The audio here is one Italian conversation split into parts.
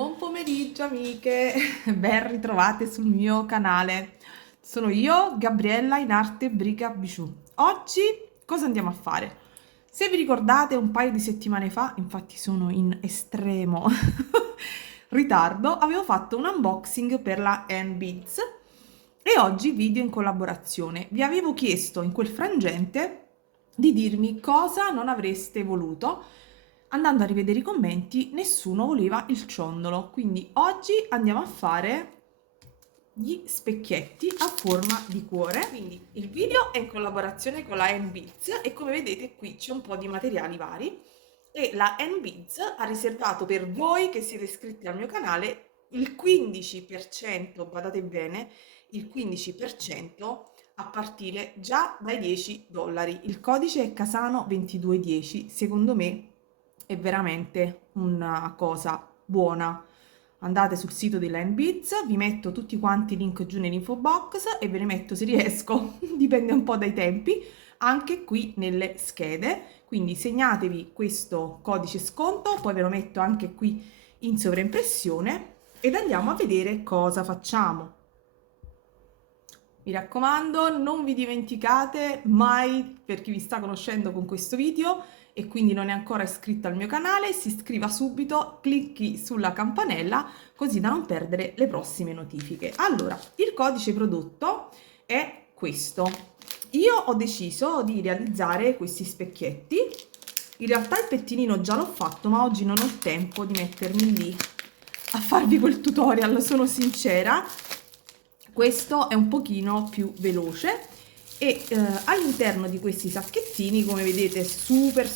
Buon pomeriggio amiche, ben ritrovate sul mio canale. Sono io, Gabriella in arte Briga Bijou. Oggi cosa andiamo a fare? Se vi ricordate un paio di settimane fa, infatti sono in estremo ritardo, avevo fatto un unboxing per la N-Beads e oggi video in collaborazione. Vi avevo chiesto in quel frangente di dirmi cosa non avreste voluto. Andando a rivedere i commenti, nessuno voleva il ciondolo, quindi oggi andiamo a fare gli specchietti a forma di cuore. Quindi il video è in collaborazione con la N-Beads e come vedete qui c'è un po' di materiali vari e la N-Beads ha riservato per voi che siete iscritti al mio canale il 15%, badate bene, il 15% a partire già dai $10. Il codice è Casano2210, secondo me è veramente una cosa buona. Andate sul sito della N-Beads, vi metto tutti quanti i link giù nell'info box e ve ne metto se riesco, dipende un po' dai tempi, anche qui nelle schede. Quindi segnatevi questo codice sconto, poi ve lo metto anche qui in sovraimpressione ed andiamo a vedere cosa facciamo. Mi raccomando, non vi dimenticate mai, per chi vi sta conoscendo con questo video e quindi non è ancora iscritto al mio canale, si iscriva subito, clicchi sulla campanella così da non perdere le prossime notifiche. Allora, il codice prodotto è questo. Io ho deciso di realizzare questi specchietti. In realtà il pettinino già l'ho fatto, ma oggi non ho tempo di mettermi lì a farvi quel tutorial, sono sincera. Questo è un pochino più veloce e all'interno di questi sacchettini, come vedete super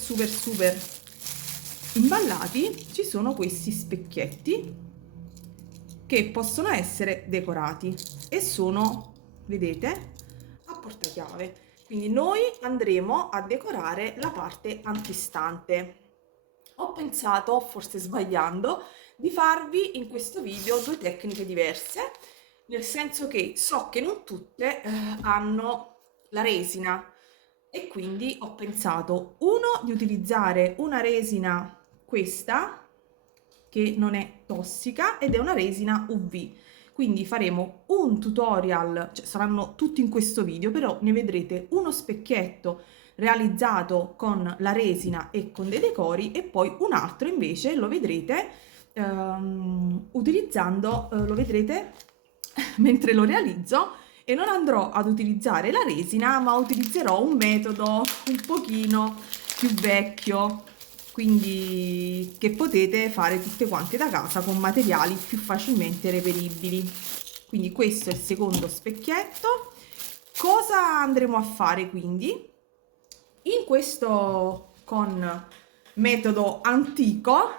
imballati, ci sono questi specchietti che possono essere decorati e sono, vedete, a portachiave. Quindi noi andremo a decorare la parte antistante. Ho pensato, forse sbagliando, di farvi in questo video due tecniche diverse, nel senso che so che non tutte hanno la resina e quindi ho pensato di utilizzare una resina, questa che non è tossica ed è una resina UV. Quindi faremo un tutorial, cioè saranno tutti in questo video, però ne vedrete uno specchietto realizzato con la resina e con dei decori e poi un altro invece lo vedrete utilizzando, lo vedrete mentre lo realizzo e non andrò ad utilizzare la resina ma utilizzerò un metodo un pochino più vecchio, quindi che potete fare tutte quante da casa con materiali più facilmente reperibili. Quindi questo è il secondo specchietto. Cosa andremo a fare quindi? In questo con metodo antico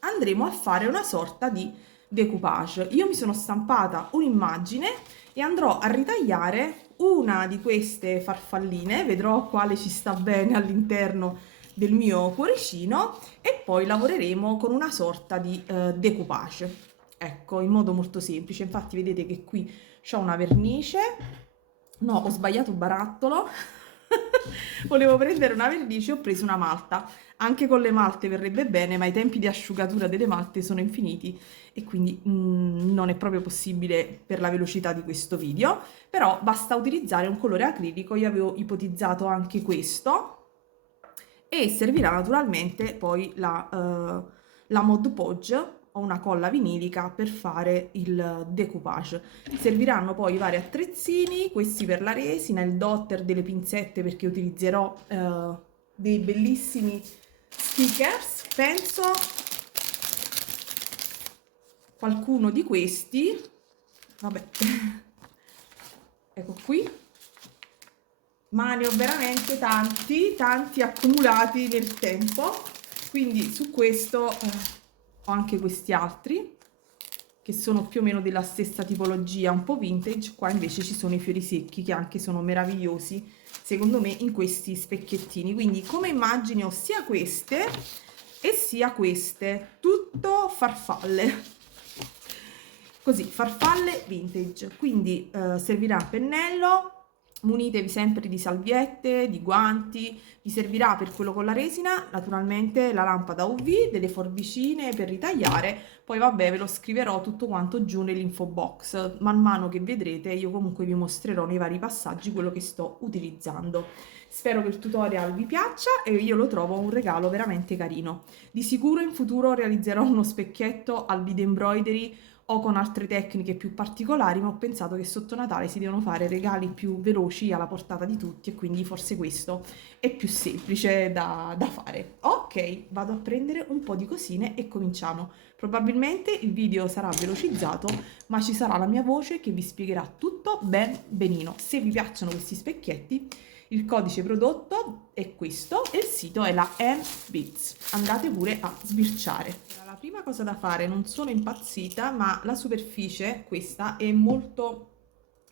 andremo a fare una sorta di decoupage. Io mi sono stampata un'immagine e andrò a ritagliare una di queste farfalline, vedrò quale ci sta bene all'interno del mio cuoricino e poi lavoreremo con una sorta di decoupage. Ecco, in modo molto semplice. Infatti vedete che qui c'ho una vernice. No, ho sbagliato barattolo. Volevo prendere una vernice, ho preso una malta. Anche con le malte verrebbe bene, ma i tempi di asciugatura delle malte sono infiniti e quindi non è proprio possibile per la velocità di questo video. Però basta utilizzare un colore acrilico, io avevo ipotizzato anche questo e servirà naturalmente poi la Mod Podge o una colla vinilica per fare il decoupage. Serviranno poi i vari attrezzini, questi per la resina, il dotter, delle pinzette perché utilizzerò dei bellissimi stickers. Penso qualcuno di questi, vabbè, ecco qui, ma ne ho veramente tanti accumulati nel tempo, quindi su questo ho anche questi altri che sono più o meno della stessa tipologia, un po' vintage. Qua invece ci sono i fiori secchi che anche sono meravigliosi secondo me in questi specchiettini. Quindi come immagini ho sia queste e sia queste, tutto farfalle, così, farfalle vintage. Quindi servirà pennello, Munitevi sempre di salviette, di guanti, vi servirà per quello con la resina, naturalmente la lampada UV, delle forbicine per ritagliare, poi vabbè ve lo scriverò tutto quanto giù nell'info box, man mano che vedrete io comunque vi mostrerò nei vari passaggi quello che sto utilizzando. Spero che il tutorial vi piaccia e io lo trovo un regalo veramente carino. Di sicuro in futuro realizzerò uno specchietto al bead embroidery o con altre tecniche più particolari, ma ho pensato che sotto Natale si devono fare regali più veloci alla portata di tutti e quindi forse questo è più semplice da fare. Ok, vado a prendere un po' di cosine e cominciamo. Probabilmente il video sarà velocizzato, ma ci sarà la mia voce che vi spiegherà tutto ben benino. Se vi piacciono questi specchietti, il codice prodotto è questo e il sito è la M-Bits. Andate pure a sbirciare. La prima cosa da fare, non sono impazzita, ma la superficie, questa, è molto,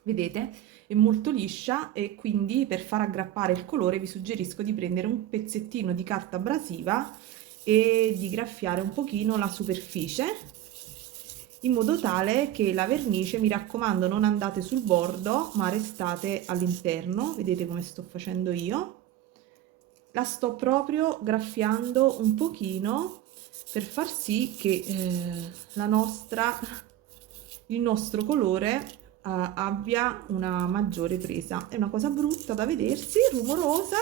vedete, è molto liscia e quindi per far aggrappare il colore vi suggerisco di prendere un pezzettino di carta abrasiva e di graffiare un pochino la superficie in modo tale che la vernice, mi raccomando, non andate sul bordo ma restate all'interno. Vedete come sto facendo io, la sto proprio graffiando un pochino per far sì che il nostro colore abbia una maggiore presa. È una cosa brutta da vedersi, rumorosa,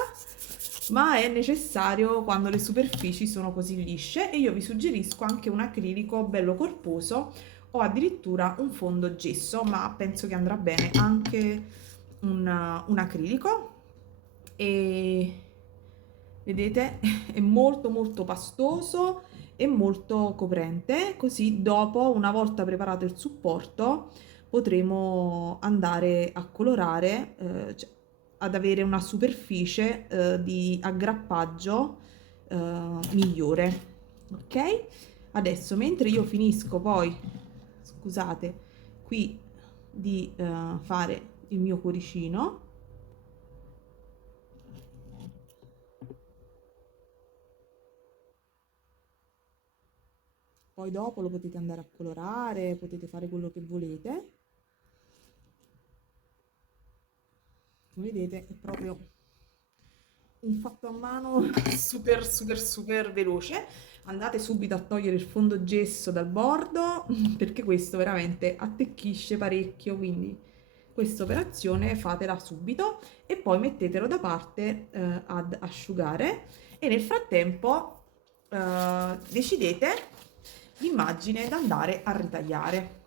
ma è necessario quando le superfici sono così lisce, e io vi suggerisco anche un acrilico bello corposo o addirittura un fondo gesso, ma penso che andrà bene anche un acrilico. E vedete, è molto molto pastoso e molto coprente, così dopo, una volta preparato il supporto, potremo andare a colorare, cioè, ad avere una superficie di aggrappaggio migliore. Ok, adesso mentre io finisco poi, scusate, qui di fare il mio cuoricino, poi dopo lo potete andare a colorare, potete fare quello che volete. Come vedete è proprio un fatto a mano super super super veloce. Andate subito a togliere il fondo gesso dal bordo perché questo veramente attecchisce parecchio, quindi questa operazione fatela subito e poi mettetelo da parte ad asciugare, e nel frattempo decidete l'immagine da andare a ritagliare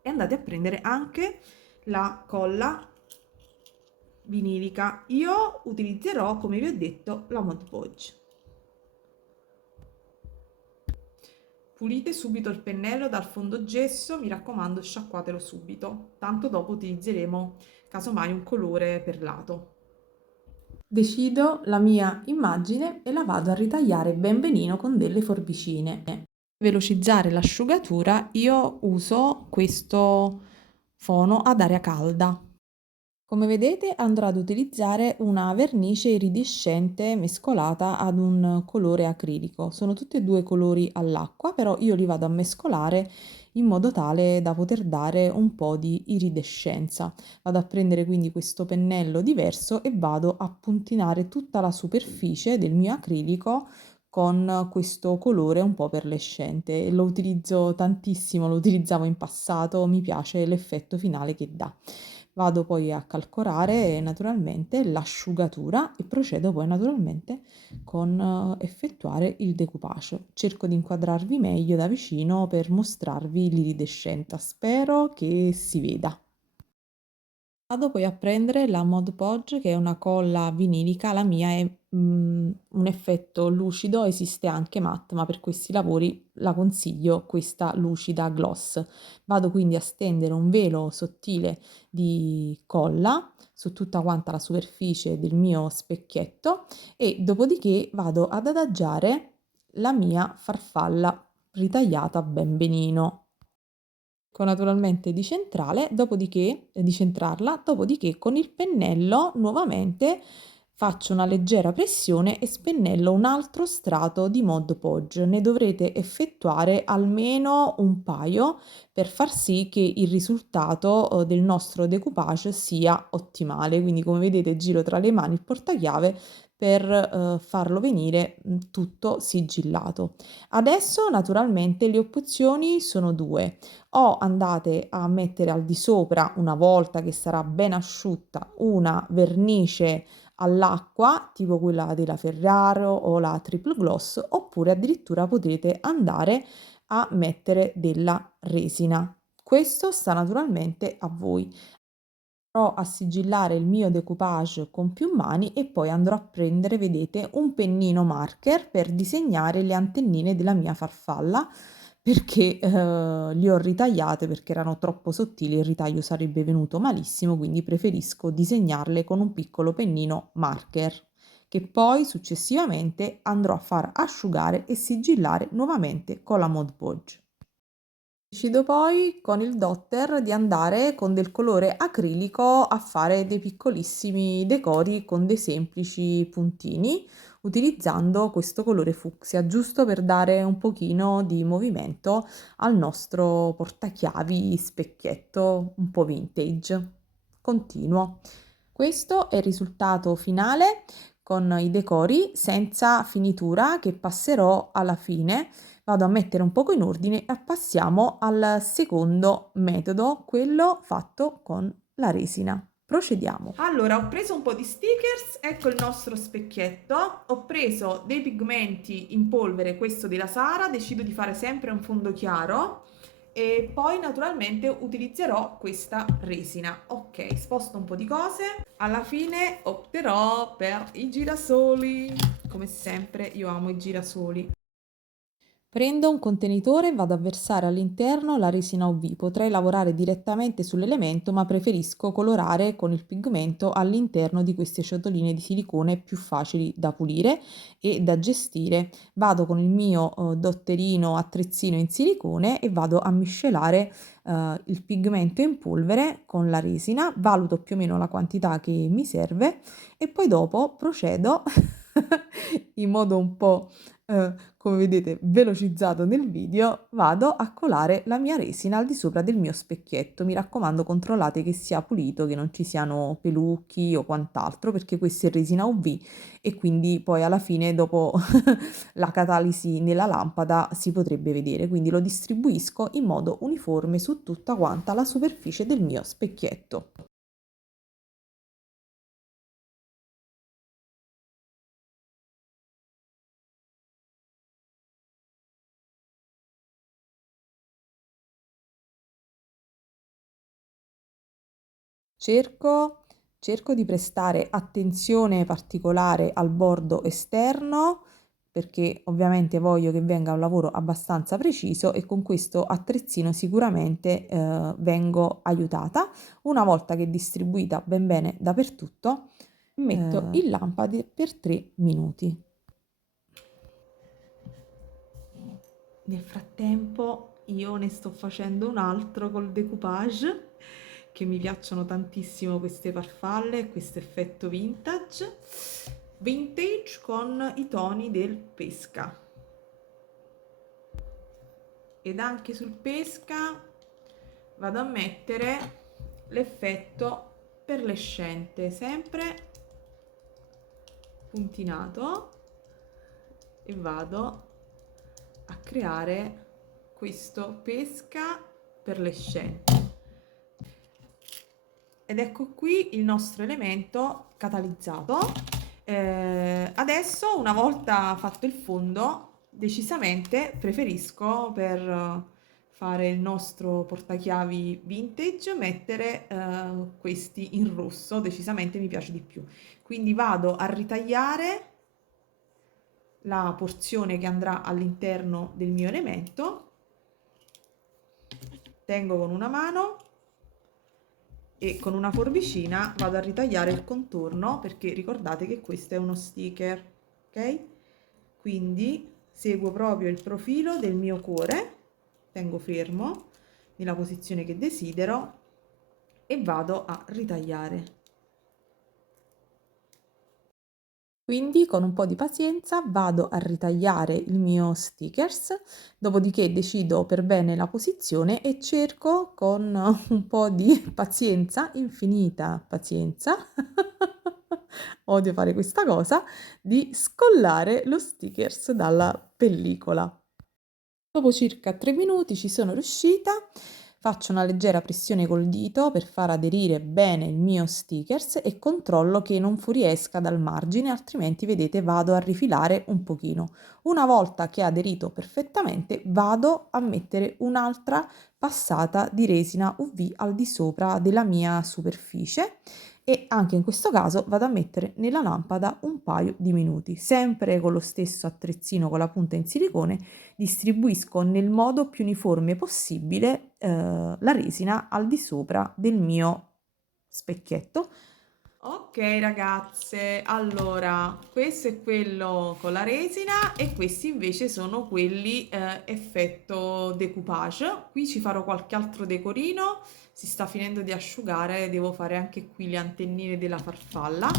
e andate a prendere anche la colla vinilica. Io utilizzerò, come vi ho detto, la Mod Podge. Pulite subito il pennello dal fondo gesso, mi raccomando sciacquatelo subito, tanto dopo utilizzeremo casomai un colore perlato. Decido la mia immagine e la vado a ritagliare ben benino con delle forbicine. Per velocizzare l'asciugatura io uso questo fono ad aria calda. Come vedete andrò ad utilizzare una vernice iridescente mescolata ad un colore acrilico. Sono tutti e due colori all'acqua, però io li vado a mescolare in modo tale da poter dare un po' di iridescenza. Vado a prendere quindi questo pennello diverso e vado a puntinare tutta la superficie del mio acrilico con questo colore un po' perlescente. Lo utilizzo tantissimo, lo utilizzavo in passato, mi piace l'effetto finale che dà. Vado poi a calcolare naturalmente l'asciugatura e procedo poi naturalmente con effettuare il decoupage. Cerco di inquadrarvi meglio da vicino per mostrarvi l'iridescenza. Spero che si veda. Vado poi a prendere la Mod Podge, che è una colla vinilica, la mia è un effetto lucido, esiste anche matte, ma per questi lavori la consiglio questa lucida gloss. Vado quindi a stendere un velo sottile di colla su tutta quanta la superficie del mio specchietto e dopodiché vado ad adagiare la mia farfalla ritagliata ben benino naturalmente di centrarla, dopodiché con il pennello nuovamente faccio una leggera pressione e spennello un altro strato di Mod Podge. Ne dovrete effettuare almeno un paio per far sì che il risultato del nostro decoupage sia ottimale. Quindi come vedete giro tra le mani il portachiave per farlo venire tutto sigillato. Adesso naturalmente le opzioni sono due: o andate a mettere al di sopra, una volta che sarà ben asciutta, una vernice all'acqua tipo quella della Ferraro o la Triple Gloss, oppure addirittura potete andare a mettere della resina. Questo sta naturalmente a voi. Andrò a sigillare il mio decoupage con più mani e poi andrò a prendere, vedete, un pennino marker per disegnare le antennine della mia farfalla, perché li ho ritagliate perché erano troppo sottili, il ritaglio sarebbe venuto malissimo, quindi preferisco disegnarle con un piccolo pennino marker, che poi successivamente andrò a far asciugare e sigillare nuovamente con la Mod Podge. Decido poi con il dotter di andare con del colore acrilico a fare dei piccolissimi decori con dei semplici puntini, utilizzando questo colore fucsia, giusto per dare un pochino di movimento al nostro portachiavi specchietto un po' vintage. Continuo. Questo è il risultato finale con i decori senza finitura che passerò alla fine. Vado a mettere un poco in ordine e passiamo al secondo metodo, quello fatto con la resina. Procediamo. Allora, ho preso un po' di stickers, ecco il nostro specchietto, ho preso dei pigmenti in polvere, questo della Sara, decido di fare sempre un fondo chiaro e poi naturalmente utilizzerò questa resina. Ok, sposto un po' di cose, alla fine opterò per i girasoli, come sempre io amo i girasoli. Prendo un contenitore e vado a versare all'interno la resina UV. Potrei lavorare direttamente sull'elemento, ma preferisco colorare con il pigmento all'interno di queste ciotoline di silicone più facili da pulire e da gestire. Vado con il mio dotterino attrezzino in silicone e vado a miscelare il pigmento in polvere con la resina, valuto più o meno la quantità che mi serve e poi dopo procedo in modo un po' come vedete velocizzato nel video, vado a colare la mia resina al di sopra del mio specchietto. Mi raccomando, controllate che sia pulito, che non ci siano pelucchi o quant'altro, perché questa è resina UV e quindi poi alla fine, dopo la catalisi nella lampada, si potrebbe vedere. Quindi lo distribuisco in modo uniforme su tutta quanta la superficie del mio specchietto. Cerco, cerco di prestare attenzione particolare al bordo esterno perché ovviamente voglio che venga un lavoro abbastanza preciso e con questo attrezzino sicuramente vengo aiutata. Una volta che è distribuita ben bene dappertutto, metto in lampada per 3 minuti. Nel frattempo io ne sto facendo un altro col decoupage, che mi piacciono tantissimo queste farfalle, questo effetto vintage, vintage con i toni del pesca. Ed anche sul pesca vado a mettere l'effetto perlescente, sempre puntinato, e vado a creare questo pesca perlescente. Ed ecco qui il nostro elemento catalizzato. Adesso, una volta fatto il fondo, decisamente preferisco per fare il nostro portachiavi vintage mettere questi in rosso, decisamente mi piace di più. Quindi vado a ritagliare la porzione che andrà all'interno del mio elemento, tengo con una mano e con una forbicina vado a ritagliare il contorno, perché ricordate che questo è uno sticker, ok? Quindi seguo proprio il profilo del mio cuore, tengo fermo nella posizione che desidero e vado a ritagliare. Quindi con un po' di pazienza vado a ritagliare il mio stickers, dopodiché decido per bene la posizione e cerco con un po' di pazienza, infinita pazienza, odio fare questa cosa, di scollare lo stickers dalla pellicola. Dopo circa 3 minuti ci sono riuscita, faccio una leggera pressione col dito per far aderire bene il mio stickers e controllo che non fuoriesca dal margine, altrimenti vedete vado a rifilare un pochino. Una volta che ha aderito perfettamente vado a mettere un'altra passata di resina UV al di sopra della mia superficie e anche in questo caso vado a mettere nella lampada un paio di minuti, sempre con lo stesso attrezzino con la punta in silicone distribuisco nel modo più uniforme possibile la resina al di sopra del mio specchietto. Ok ragazze, allora questo è quello con la resina e questi invece sono quelli effetto decoupage. Qui ci farò qualche altro decorino, si sta finendo di asciugare, devo fare anche qui le antennine della farfalla.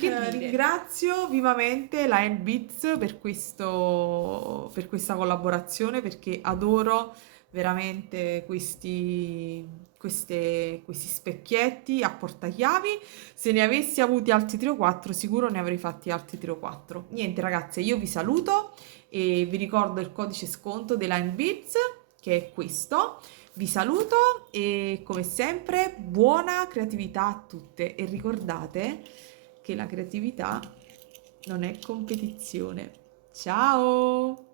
Ringrazio vivamente la Beats per per questa collaborazione perché adoro veramente questi specchietti a portachiavi. Se ne avessi avuti altri 3 o 4, sicuro ne avrei fatti altri 3 o 4. Niente ragazze, io vi saluto e vi ricordo il codice sconto della Beats, che è questo. Vi saluto e come sempre buona creatività a tutte e ricordate che la creatività non è competizione. Ciao!